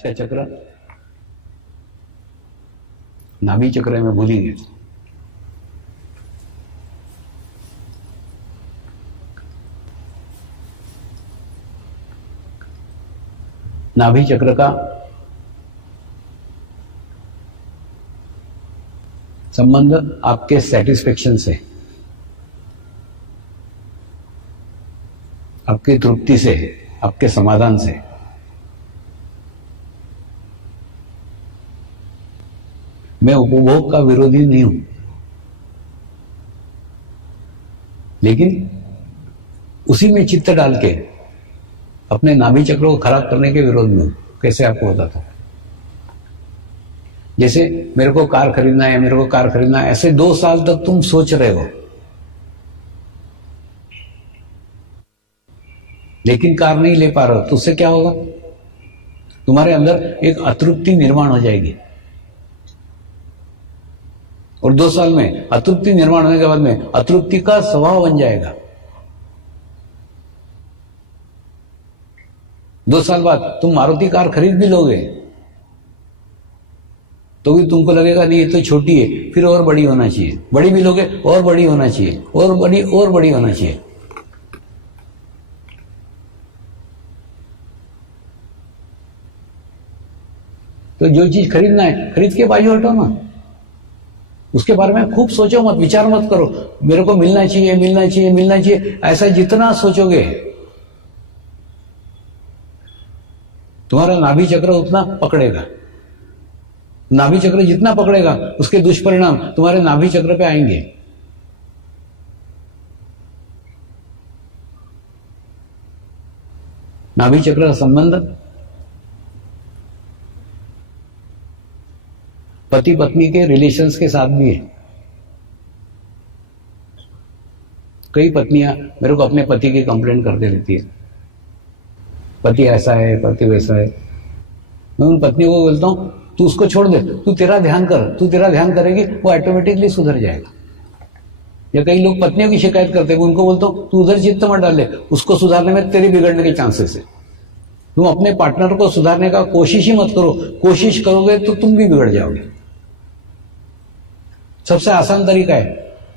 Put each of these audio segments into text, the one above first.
चक्र नाभि चक्र में भूलेंगे। नाभि चक्र का संबंध आपके सेटिस्फेक्शन से, आपकी तृप्ति से, आपके समाधान से। मैं उपभोग का विरोधी नहीं हूं, लेकिन उसी में चित्त डाल के अपने नाभि चक्र को खराब करने के विरोध में हूं। कैसे आपको बताता हूं। जैसे मेरे को कार खरीदना है, मेरे को कार खरीदना है, ऐसे 2 साल तक तुम सोच रहे हो, लेकिन कार नहीं ले पा रहे हो, तो उससे क्या होगा? तुम्हारे अंदर एक अतृप्ति निर्माण हो जाएगी, और 2 साल में अतृप्ति निर्माण होने के बाद में अतृप्ति का स्वभाव बन जाएगा। 2 साल बाद तुम मारुति कार खरीद भी लोगे तो भी तुमको लगेगा नहीं, ये तो छोटी है, फिर और बड़ी होना चाहिए। बड़ी भी लोगे, और बड़ी होना चाहिए, और बड़ी होना चाहिए। तो जो चीज खरीदना है, खरीद के बाजू हटो ना। उसके बारे में खूब सोचो मत, विचार मत करो, मेरे को मिलना चाहिए, मिलना चाहिए, मिलना चाहिए। ऐसा जितना सोचोगे तुम्हारा नाभि चक्र उतना पकड़ेगा। नाभि चक्र जितना पकड़ेगा उसके दुष्परिणाम तुम्हारे नाभि चक्र पे आएंगे। नाभि चक्र का संबंध पति पत्नी के रिलेशंस के साथ भी है। कई पत्नियां मेरे को अपने पति की कंप्लेंट करते रहती है, पति ऐसा है, पति वैसा है। मैं उन पत्नियों को बोलता हूं, तू उसको छोड़ दे, तू तेरा ध्यान कर, तू तेरा ध्यान करेगी वो ऑटोमेटिकली सुधर जाएगा। या कई लोग पत्नियों की शिकायत करते हैं, उनको बोलता हूं तू उधर चित्त मत डाले, उसको सुधारने में तेरे बिगड़ने के चांसेस है। तुम अपने पार्टनर को सुधारने का कोशिश ही मत करो, कोशिश करोगे तो तुम भी बिगड़ जाओगे। सबसे आसान तरीका है,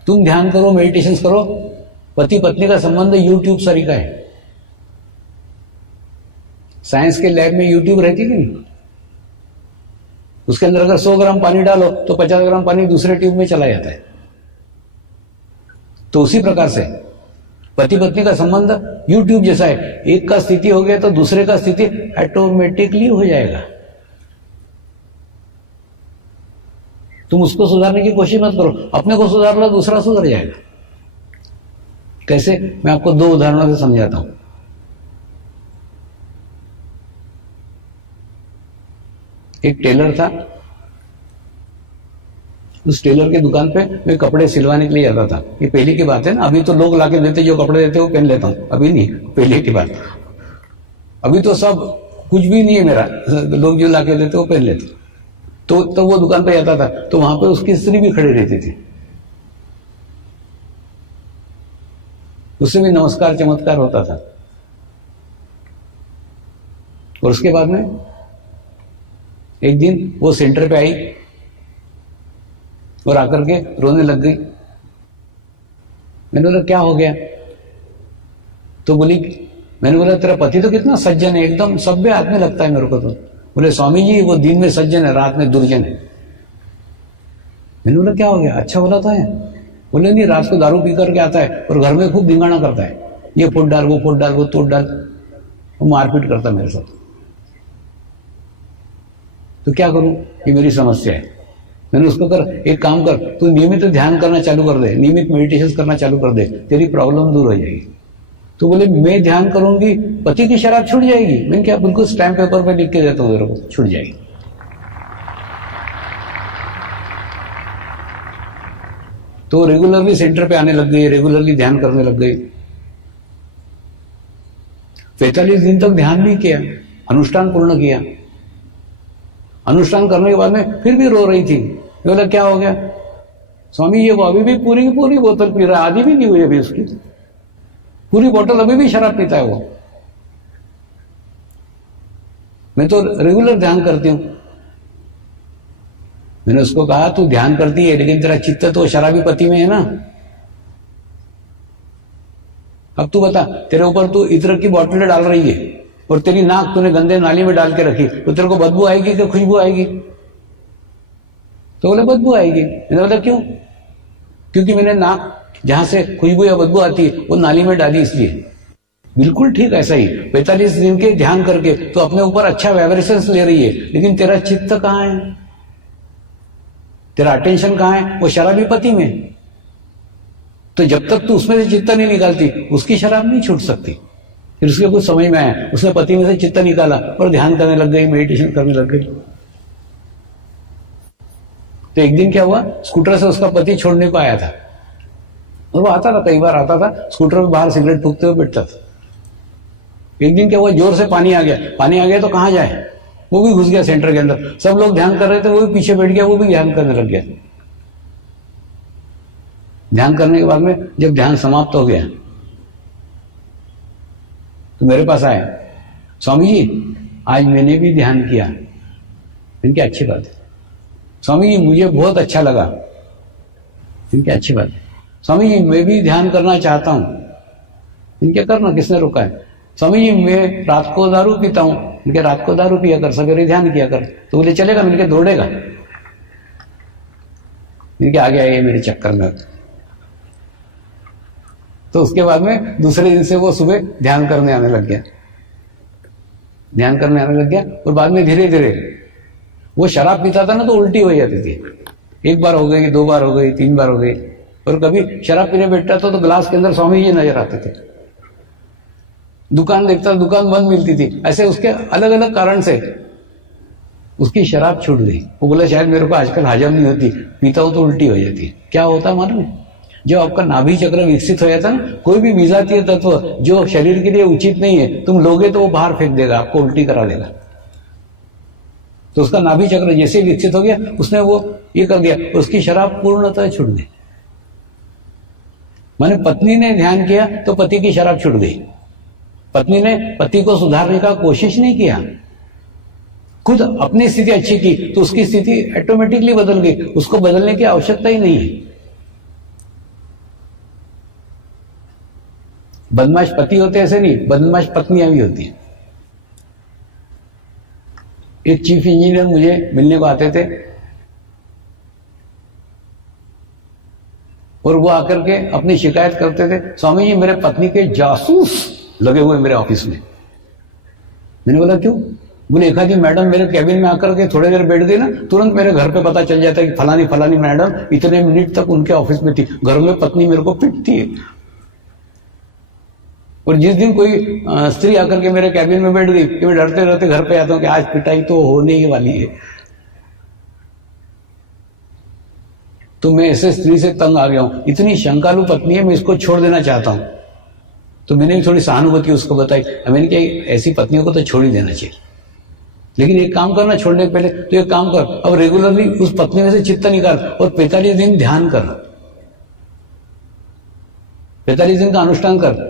तुम ध्यान करो, मेडिटेशन करो। पति पत्नी का संबंध यूट्यूब तरीका है। साइंस के लैब में यूट्यूब रहती कि नहीं? उसके अंदर अगर 100 ग्राम पानी डालो तो 50 ग्राम पानी दूसरे ट्यूब में चला जाता है। तो उसी प्रकार से पति पत्नी का संबंध यूट्यूब जैसा है। एक का स्थिति हो गया तो दूसरे का स्थिति ऑटोमेटिकली हो जाएगा। तुम उसको सुधारने की कोशिश मत करो, अपने को सुधार लो, दूसरा सुधर जाएगा। कैसे? मैं आपको 2 उदाहरणों से समझाता हूं। एक टेलर था, उस टेलर की दुकान पे मैं कपड़े सिलवाने के लिए जाता था। ये पहले की बात है ना, अभी तो लोग लाके देते, जो कपड़े देते वो पहन लेता हूं, अभी नहीं, पहले की बात। अभी तो सब कुछ भी नहीं है मेरा, लोग जो लाके देते वो पहन लेते। तो वो दुकान पे जाता था तो वहां पे उसकी स्त्री भी खड़ी रहती थी, उससे भी नमस्कार चमत्कार होता था। और उसके बाद में एक दिन वो सेंटर पे आई और आकर के रोने लग गई। मैंने बोला क्या हो गया? तो बोली, मैंने बोला तेरा पति तो कितना सज्जन है, एकदम सभ्य आदमी लगता है मेरे को। तो बोले स्वामी जी वो दिन में सज्जन है, रात में दुर्जन है। मैंने बोला क्या हो गया? अच्छा बोला था है? बोले नहीं, रात को दारू पी करके आता है और घर में खूब धिंगाना करता है, ये फोड़ डाल, वो फोड़ डाल, वो तोड़ डाल, वो मारपीट करता है मेरे साथ। तो क्या करूं? ये मेरी समस्या है। मैंने उसको कर, एक काम कर, तू नियमित ध्यान करना चालू कर दे, नियमित मेडिटेशन करना चालू कर दे, तेरी प्रॉब्लम दूर हो जाएगी। तो बोले मैं ध्यान करूंगी, पति की शराब छूट जाएगी। मैंने क्या, बिल्कुल स्टैम्प पेपर पे लिख के देता हूं, तेरे को छूट जाएगी। तो रेगुलरली सेंटर पे आने लग गई, रेगुलरली ध्यान करने लग गई। 45 दिन तक ध्यान भी किया, अनुष्ठान पूर्ण किया। अनुष्ठान करने के बाद में फिर भी रो रही थी। बोला क्या हो गया? स्वामी ये वो अभी भी पूरी की पूरी बोतल पी रहा है, आधी भी नहीं हुई अभी उसकी, पूरी बोतल अभी भी शराब पीता है वो। मैं तो रेगुलर ध्यान करती हूं। मैंने उसको कहा तू ध्यान करती है लेकिन तेरा चित्त तो शराबी पति में है ना। अब तू बता, तेरे ऊपर तू इत्र की बोतलें डाल रही है और तेरी नाक तूने गंदे नाली में डाल के रखी, तो तेरे को बदबू आएगी कि खुशबू आएगी? तो बोले बदबू आएगी। मैंने बोला क्यों? क्योंकि मैंने नाक जहां से खुशबू या बदबू आती है वो नाली में डाली इसलिए। बिल्कुल ठीक ऐसा ही 45 दिन के ध्यान करके तो अपने ऊपर अच्छा वाइब्रेशंस ले रही है, लेकिन तेरा चित्त कहां है? तेरा अटेंशन कहां है? वो शराबी पति में। तो जब तक तू उसमें से चित्त नहीं निकालती उसकी शराब नहीं छूट सकती। फिर उसके कुछ समझ में आया, उसने पति में से चित्त निकाला और ध्यान करने लग गई, मेडिटेशन करने लग गई। तो एक दिन क्या हुआ, स्कूटर से उसका पति छोड़ने को आया था और वो आता था, कई बार आता था, स्कूटर में बाहर सिगरेट फूकते हुए बैठता था। एक दिन क्या हुआ, जोर से पानी आ गया। पानी आ गया तो कहां जाए, वो भी घुस गया सेंटर के अंदर। सब लोग ध्यान कर रहे थे, वो भी पीछे बैठ गया, वो भी ध्यान करने लग गया। ध्यान करने के बाद में जब ध्यान समाप्त हो गया तो मेरे पास आया, स्वामी जी आज मैंने भी ध्यान किया। इनकी अच्छी बात है। स्वामी जी मुझे बहुत अच्छा लगा। इनकी अच्छी बात है। स्वामी जी मैं भी ध्यान करना चाहता हूं। इनके करना, किसने रोका है? स्वामी जी मैं रात को दारू पीता हूं। इनके रात को दारू पिया कर, सवेरे ध्यान किया कर। तो बोले चलेगा, मिलके दौड़ेगा। इनके आगे आए मेरे चक्कर में। तो उसके बाद में दूसरे दिन से वो सुबह ध्यान करने आने लग गया, ध्यान करने आने लग गया। और बाद में धीरे धीरे वो शराब पीता था ना तो उल्टी हो जाती थी। एक बार हो गई, 2 बार हो गई, 3 बार हो गई। और कभी शराब पीने बैठता था तो ग्लास के अंदर स्वामी जी नजर आते थे। दुकान देखता, दुकान बंद मिलती थी। ऐसे उसके अलग अलग कारण से उसकी शराब छूट गई। वो बोला शायद मेरे को आजकल हजम नहीं होती, पीता हूं तो उल्टी हो जाती है। क्या होता मालूम है? जब आपका नाभि चक्र विकसित हो जाता है ना, कोई भी विजातीय तत्व जो शरीर के लिए उचित नहीं है तुम लोगे तो वो बाहर फेंक देगा, आपको उल्टी करा देगा। तो उसका नाभि चक्र जैसे विकसित हो गया, उसने वो ये कर दिया, उसकी शराब पूर्णतः छूट गई। माने पत्नी ने ध्यान किया तो पति की शराब छूट गई। पत्नी ने पति को सुधारने का कोशिश नहीं किया, खुद अपनी स्थिति अच्छी की तो उसकी स्थिति ऑटोमेटिकली बदल गई। उसको बदलने की आवश्यकता ही नहीं है। बदमाश पति होते ऐसे नहीं, बदमाश पत्नियां भी होती हैं। एक चीफ इंजीनियर मुझे मिलने को आते थे और वो आकर के अपनी शिकायत करते थे, स्वामी जी मेरे पत्नी के जासूस लगे हुए मेरे ऑफिस में। मैंने बोला क्यों? बोले एक आधी मैडम मेरे कैबिन में आकर के थोड़ी देर बैठ गई ना, तुरंत मेरे घर पे पता चल जाता है कि फलानी फलानी मैडम इतने मिनट तक उनके ऑफिस में थी। घर में पत्नी मेरे को पिटती है। और जिस दिन कोई स्त्री आकर के मेरे कैबिन में बैठ गई कि मैं डरते डरते घर पे आता हूं कि आज पिटाई तो होने ही वाली है। तो मैं ऐसे स्त्री से तंग आ गया हूं, इतनी शंकालु पत्नी है, मैं इसको छोड़ देना चाहता हूं। तो मैंने भी थोड़ी सहानुभूति उसको बताई। मैंने कहा ऐसी पत्नियों को तो छोड़ ही देना चाहिए, लेकिन एक काम करना छोड़ने के पहले तो एक काम कर, अब रेगुलरली उस पत्नी में से चित्त निकाल और 45 दिन ध्यान कर। 45 दिन का अनुष्ठान कर।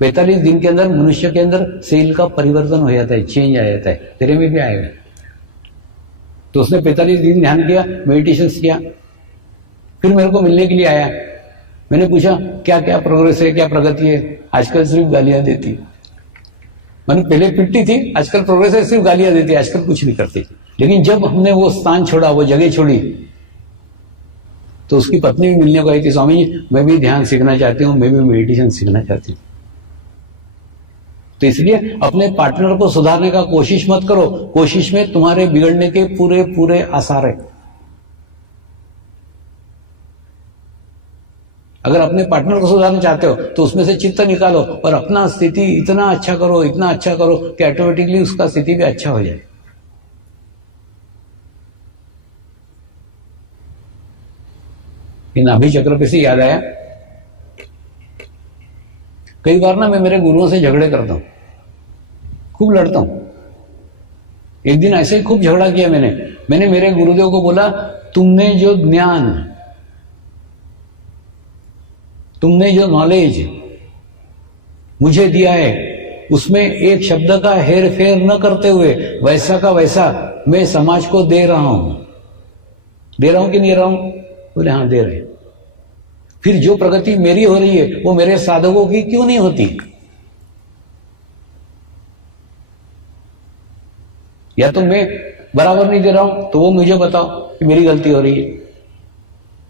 45 दिन के अंदर मनुष्य के अंदर सेल का परिवर्तन हो जाता है, चेंज आ जाता है। तेरे में भी आएगा। तो उसने 45 दिन ध्यान किया, मेडिटेशन किया, फिर मेरे को मिलने के लिए आया। मैंने पूछा क्या क्या प्रोग्रेस है, क्या प्रगति है? आजकल सिर्फ गालियां देती। मैंने पहले पिटती थी, आजकल प्रोग्रेस है, सिर्फ गालियां देती, आजकल कुछ नहीं करती। लेकिन जब हमने वो स्थान छोड़ा, वो जगह छोड़ी, तो उसकी पत्नी भी मिलने को आई थी, स्वामी जी मैं भी ध्यान सीखना चाहती हूँ, मैं भी मेडिटेशन सीखना चाहती हूँ। तो इसलिए अपने पार्टनर को सुधारने का कोशिश मत करो, कोशिश में तुम्हारे बिगड़ने के पूरे पूरे आसार है। अगर अपने पार्टनर को सुधारना चाहते हो तो उसमें से चित्त निकालो और अपना स्थिति इतना अच्छा करो, इतना अच्छा करो कि ऑटोमेटिकली उसका स्थिति भी अच्छा हो जाए। इन नाभि चक्र पे से याद आया, कई बार ना मैं मेरे गुरुओं से झगड़े करता हूं, खूब लड़ता हूं। एक दिन ऐसे ही खूब झगड़ा किया मैंने मेरे गुरुदेव को बोला, तुमने जो ज्ञान, तुमने जो नॉलेज मुझे दिया है उसमें एक शब्द का हेर फेर न करते हुए वैसा का वैसा मैं समाज को दे रहा हूं। दे रहा हूं कि नहीं रहा हूं? बोले हाँ दे रहे। फिर जो प्रगति मेरी हो रही है वो मेरे साधकों की क्यों नहीं होती? या तो मैं बराबर नहीं दे रहा हूं तो वो मुझे बताओ कि मेरी गलती हो रही है,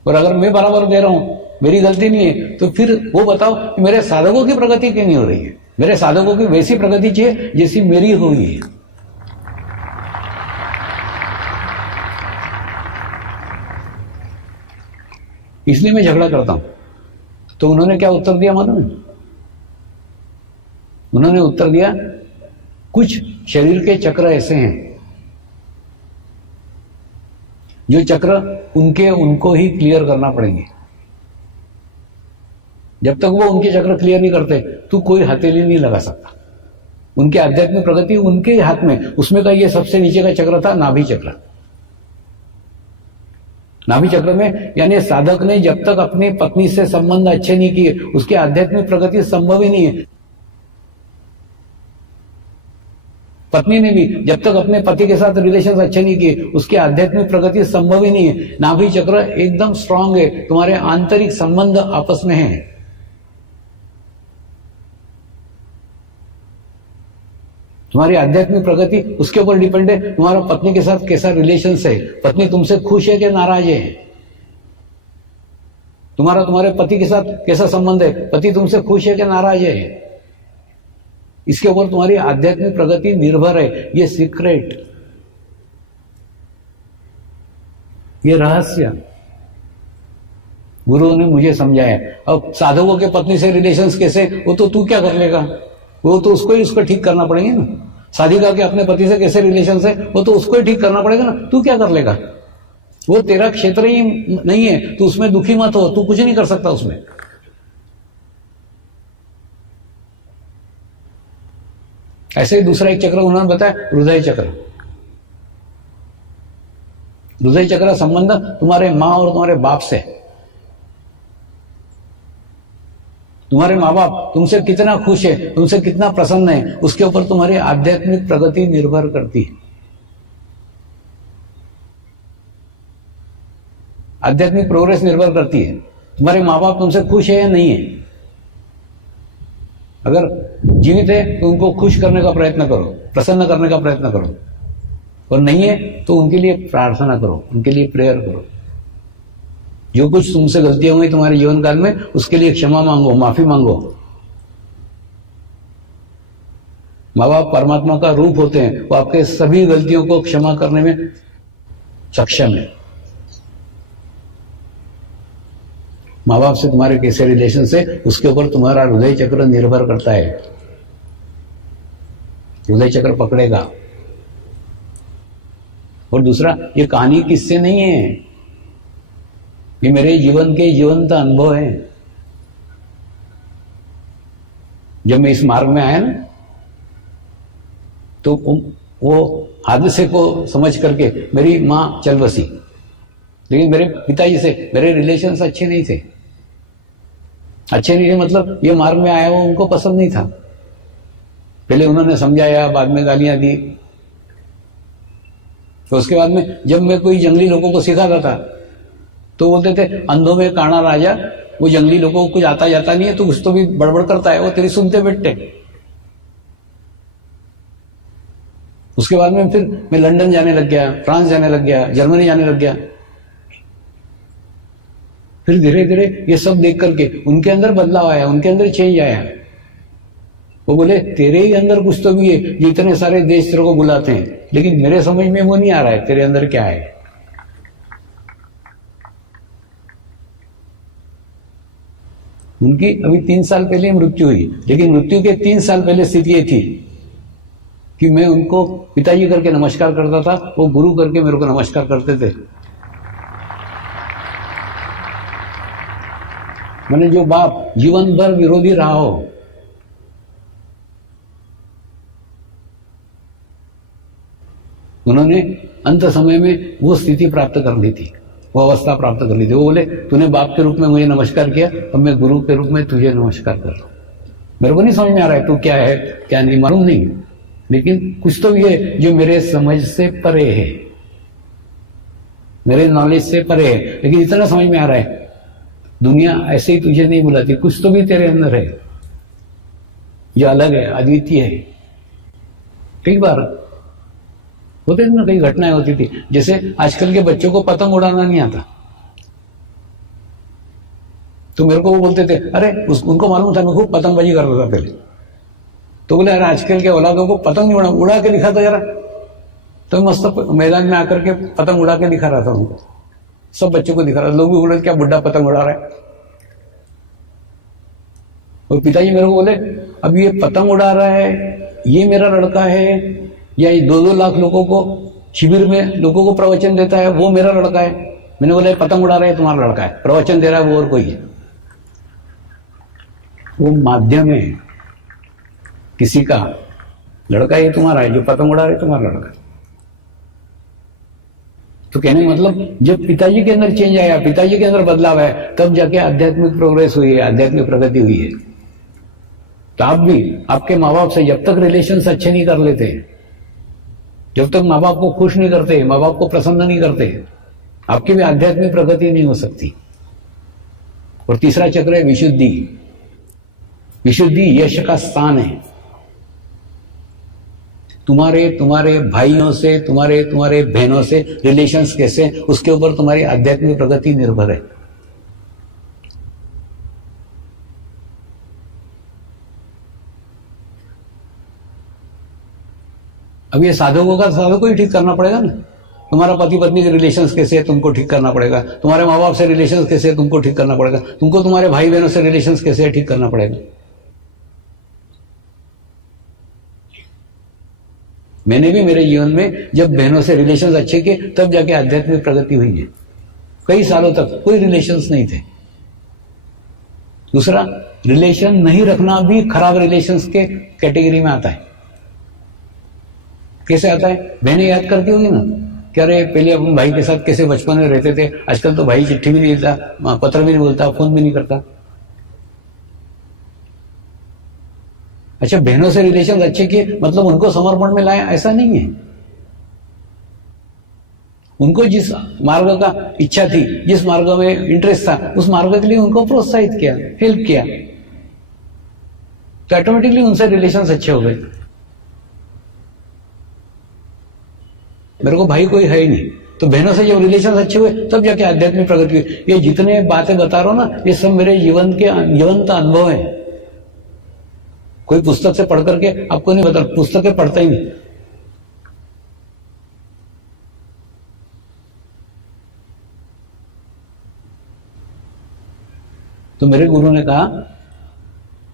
और अगर मैं बराबर दे रहा हूं मेरी गलती नहीं है तो फिर वो बताओ कि मेरे साधकों की प्रगति क्यों नहीं हो रही है? मेरे साधकों की वैसी प्रगति चाहिए जैसी मेरी हुई है। इसलिए मैं झगड़ा करता हूं। तो उन्होंने क्या उत्तर दिया मालूम है? उन्होंने उत्तर दिया, कुछ शरीर के चक्र ऐसे हैं जो चक्र उनको ही क्लियर करना पड़ेंगे। जब तक वो उनके चक्र क्लियर नहीं करते तू कोई हथेली नहीं लगा सकता। उनके आध्यात्मिक प्रगति उनके हाथ में। उसमें का ये सबसे नीचे का चक्र था नाभि चक्र। नाभि चक्र में यानी साधक ने जब तक अपनी पत्नी से संबंध अच्छे नहीं किए उसकी आध्यात्मिक प्रगति संभव ही नहीं है। पत्नी ने भी जब तक अपने पति के साथ रिलेशन अच्छे नहीं किए उसकी आध्यात्मिक प्रगति संभव ही नहीं है। नाभि चक्र एकदम स्ट्रांग है, तुम्हारे आंतरिक संबंध आपस में है। तुम्हारी आध्यात्मिक प्रगति उसके ऊपर डिपेंड है तुम्हारा पत्नी के साथ कैसा रिलेशन है, पत्नी तुमसे खुश है कि नाराज है, तुम्हारे पति के साथ कैसा संबंध है, पति तुमसे खुश है कि नाराज है। इसके ऊपर तुम्हारी आध्यात्मिक प्रगति निर्भर है। ये सीक्रेट, ये रहस्य गुरुओं ने मुझे समझाया। अब साधकों के पत्नी से रिलेशंस कैसे, वो तो तू क्या कर लेगा, वो तो उसको ठीक करना पड़ेंगे ना। साधिका के अपने पति से कैसे रिलेशन है वो तो उसको ही ठीक करना पड़ेगा ना, तू क्या कर लेगा? वो तेरा क्षेत्र ही नहीं है, तू उसमें दुखी मत हो, तू कुछ नहीं कर सकता उसमें। ऐसे ही दूसरा एक चक्र उन्होंने बताया, हृदय चक्र। हृदय चक्र संबंध तुम्हारे मां और तुम्हारे बाप से। तुम्हारे माँ बाप तुमसे कितना खुश है, तुमसे कितना प्रसन्न है, उसके ऊपर तुम्हारी आध्यात्मिक प्रगति निर्भर करती है। आध्यात्मिक प्रोग्रेस निर्भर करती है तुम्हारे माँ बाप तुमसे खुश है या नहीं है। अगर जीवित है तो उनको खुश करने का प्रयत्न करो, प्रसन्न करने का प्रयत्न करो, और नहीं है तो उनके लिए प्रार्थना करो, उनके लिए प्रेयर करो। जो कुछ तुमसे गलतियां हुई तुम्हारे जीवन काल में उसके लिए क्षमा मांगो, माफी मांगो। माँ बाप परमात्मा का रूप होते हैं, वो आपके सभी गलतियों को क्षमा करने में सक्षम है। माँ बाप से तुम्हारे कैसे रिलेशन से उसके ऊपर तुम्हारा हृदय चक्र निर्भर करता है। हृदय चक्र पकड़ेगा। और दूसरा, ये कहानी किससे नहीं है, ये मेरे जीवन के जीवंत अनुभव है। जब मैं इस मार्ग में आया ना तो वो हादसे को समझ करके मेरी मां चल बसी, लेकिन मेरे पिताजी से मेरे रिलेशंस अच्छे नहीं थे। अच्छे नहीं थे मतलब ये मार्ग में आया वो उनको पसंद नहीं था। पहले उन्होंने समझाया, बाद में गालियां दी। तो उसके बाद में जब मैं कोई जंगली लोगों को सिखाता था तो बोलते थे, अंधों में काना राजा, वो जंगली लोगों को कुछ आता जाता नहीं है तो कुछ तो भी बड़बड़ करता है, वो तेरी सुनते बैठते। उसके बाद में फिर मैं लंदन जाने लग गया, फ्रांस जाने लग गया, जर्मनी जाने लग गया। फिर धीरे धीरे ये सब देख करके उनके अंदर बदलाव आया, उनके अंदर चेंज आया। वो बोले, तेरे ही अंदर कुछ तो भी है, जो इतने सारे देश तेरे को बुलाते हैं, लेकिन मेरे समझ में वो नहीं आ रहा है तेरे अंदर क्या है। उनकी अभी 3 साल पहले मृत्यु हुई, लेकिन मृत्यु के 3 साल पहले स्थिति ये थी कि मैं उनको पिताजी करके नमस्कार करता था, वो गुरु करके मेरे को नमस्कार करते थे। मैंने जो बाप जीवन भर विरोधी रहा हो, उन्होंने अंत समय में वो स्थिति प्राप्त कर ली थी, वो अवस्था प्राप्त कर ली थी। वो बोले, तूने बाप के रूप में मुझे नमस्कार किया, अब मैं गुरु के रूप में तुझे नमस्कार कर रहा हूं। मेरे को नहीं समझ में आ रहा है तू क्या है क्या नहीं, मालूम नहीं, लेकिन कुछ तो भी है जो मेरे समझ से परे है, मेरे नॉलेज से परे है, लेकिन इतना समझ में आ रहा है दुनिया ऐसे ही तुझे नहीं बुलाती, कुछ तो भी तेरे अंदर है जो अलग है, अद्वितीय है। कई बार होते थे ना, कई घटनाएं होती थी, जैसे आजकल के बच्चों को पतंग उड़ाना नहीं आता, तो मेरे को वो बोलते थे, अरे उनको मालूम था मैं खूब पतंगबाजी करता था पहले, तो बोले अरे आजकल के औलादों को पतंग नहीं उड़ा के दिखा था जरा, तो मस्त मैदान में आकर के पतंग उड़ा के दिखा रहा था उनको, सब बच्चों को दिखा रहा था। लोग भी बोले क्या बुढ़ा पतंग उड़ा रहा है। और पिताजी मेरे को बोले अब ये पतंग उड़ा रहा है, ये मेरा लड़का है, या ये 2-2 लाख लोगों को शिविर में लोगों को प्रवचन देता है, वो मेरा लड़का है। मैंने बोला पतंग उड़ा रहा है तुम्हारा लड़का है, प्रवचन दे रहा है वो और कोई है। वो माध्यम है किसी का, लड़का ये तुम्हारा है, जो पतंग उड़ा रहा है तुम्हारा लड़का है। तो कहने का मतलब जब पिताजी के अंदर चेंज आया, पिताजी के अंदर बदलाव है, तब जाके आध्यात्मिक प्रोग्रेस हुई है, आध्यात्मिक प्रगति हुई है। तो आप भी आपके माँ बाप से जब तक रिलेशंस अच्छे नहीं कर लेते, जब तक माँ बाप को खुश नहीं करते, माँ बाप को प्रसन्न नहीं करते, आपकी भी आध्यात्मिक प्रगति नहीं हो सकती। और तीसरा चक्र है विशुद्धि। विशुद्धि यश का स्थान है। तुम्हारे भाइयों से, तुम्हारे बहनों से रिलेशंस कैसे, उसके ऊपर तुम्हारी आध्यात्मिक प्रगति निर्भर है। अब ये साधकों का साधकों ही ठीक करना पड़ेगा ना। तुम्हारा पति पत्नी के रिलेशंस कैसे है, तुमको ठीक करना पड़ेगा। तुम्हारे माँ बाप से रिलेशंस कैसे है, तुमको ठीक करना पड़ेगा। तुमको तुम्हारे भाई बहनों से रिलेशंस कैसे है, ठीक करना पड़ेगा। मैंने भी मेरे जीवन में जब बहनों से रिलेशंस अच्छे किए, तब जाके आध्यात्मिक प्रगति हुई है। कई सालों तक कोई रिलेशंस नहीं थे। दूसरा, रिलेशन नहीं रखना भी खराब रिलेशंस के कैटेगरी में आता है। कैसे आता है? बहनें याद करती होगी ना कि अरे पहले अपन भाई के साथ कैसे बचपन में रहते थे, आजकल तो भाई चिट्ठी भी नहीं लिखता, पत्र भी नहीं बोलता, फोन भी नहीं करता। अच्छा, बहनों से रिलेशन अच्छे किए मतलब उनको समर्पण में लाया, ऐसा नहीं है। उनको जिस मार्ग का इच्छा थी, जिस मार्ग में इंटरेस्ट था, उस मार्ग के लिए उनको प्रोत्साहित किया, हेल्प किया, तो ऑटोमेटिकली उनसे रिलेशंस अच्छे हो गए। मेरे को भाई कोई है ही नहीं, तो बहनों से जब रिलेशंस अच्छे हुए तब जाके आध्यात्मिक प्रगति हुई। ये जितने बातें बता रहा हूं ना, ये सब मेरे जीवन के जीवंत अनुभव है। कोई पुस्तक से पढ़ करके आपको नहीं बता, पुस्तकें पढ़ता ही नहीं। तो मेरे गुरु ने कहा,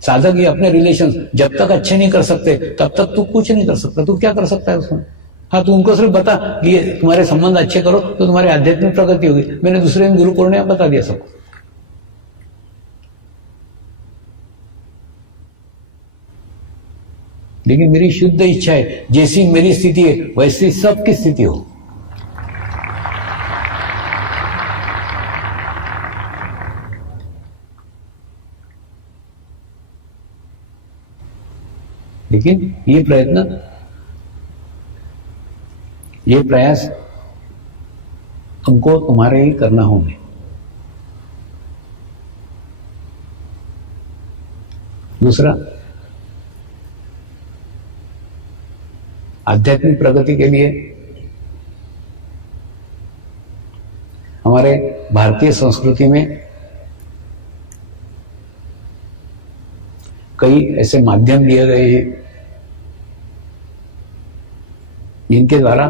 साधक ये अपने रिलेशन जब तक अच्छे नहीं कर सकते तब तक तू कुछ नहीं कर सकता। तू क्या कर सकता है उसमें? हाँ, तू उनको सिर्फ बता कि ये तुम्हारे संबंध अच्छे करो तो तुम्हारी आध्यात्मिक प्रगति होगी। मैंने दूसरे दिन गुरु पूर्णिमा बता दिया सबको। लेकिन मेरी शुद्ध इच्छा है, जैसी मेरी स्थिति है वैसी सबकी स्थिति हो। लेकिन ये प्रयास तुमको तुम्हारे ही करना होंगे। दूसरा, आध्यात्मिक प्रगति के लिए हमारे भारतीय संस्कृति में कई ऐसे माध्यम दिए गए हैं जिनके द्वारा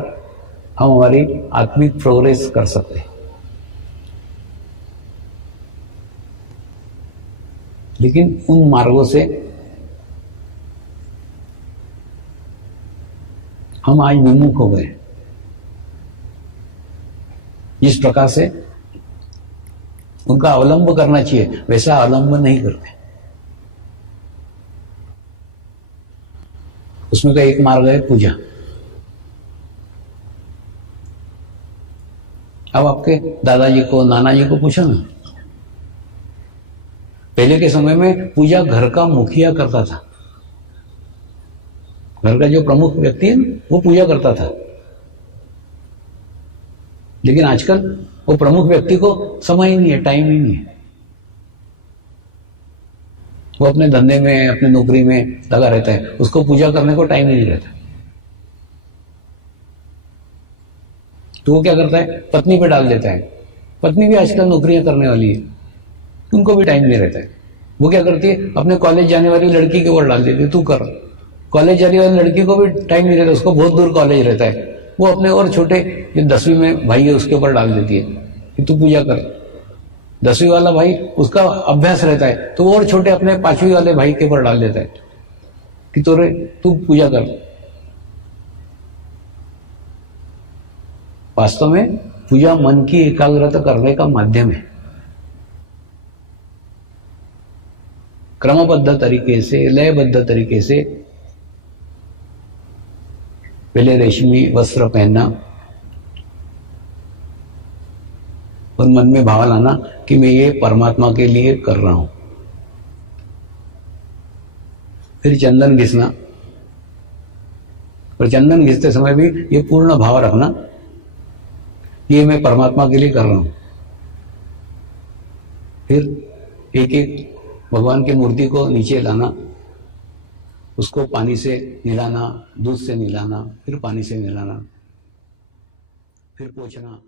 हम हमारी आत्मिक प्रोग्रेस कर सकते हैं। लेकिन उन मार्गों से हम आज विमुख हो गए। जिस प्रकार से उनका अवलंब करना चाहिए वैसा अवलंब नहीं करते। उसमें का एक मार्ग है पूजा। अब आपके दादाजी को, नाना जी को पूछो ना, पहले के समय में पूजा घर का मुखिया करता था, घर का जो प्रमुख व्यक्ति है वो पूजा करता था। लेकिन आजकल वो प्रमुख व्यक्ति को समय ही नहीं है, टाइम ही नहीं है। वो अपने धंधे में, अपने नौकरी में लगा रहता है, उसको पूजा करने को टाइम ही नहीं रहता। तो वो क्या करता है, पत्नी पे डाल देता है। पत्नी भी आजकल नौकरियां करने वाली है, उनको भी टाइम नहीं रहता है। वो क्या करती है, अपने कॉलेज जाने वाली लड़की के ऊपर डाल देती है, तू कर। कॉलेज जाने वाली लड़की को भी टाइम नहीं रहता, उसको बहुत दूर कॉलेज रहता है, वो अपने और छोटे जो 10वीं में भाई है उसके ऊपर डाल देती है कि तू पूजा कर। 10वीं वाला भाई, उसका अभ्यास रहता है, तो वो और छोटे अपने 5वीं वाले भाई के ऊपर डाल देता है कि तू पूजा कर। वास्तव में पूजा मन की एकाग्रता करने का माध्यम है। क्रमबद्ध तरीके से, लयबद्ध तरीके से पहले रेशमी वस्त्र पहनना और मन में भाव लाना कि मैं ये परमात्मा के लिए कर रहा हूं। फिर चंदन घिसना, और चंदन घिसते समय भी ये पूर्ण भाव रखना, ये मैं परमात्मा के लिए कर रहा हूं। फिर एक एक भगवान की मूर्ति को नीचे लाना, उसको पानी से नहलाना, दूध से नहलाना, फिर पानी से नहलाना, फिर पोंछना।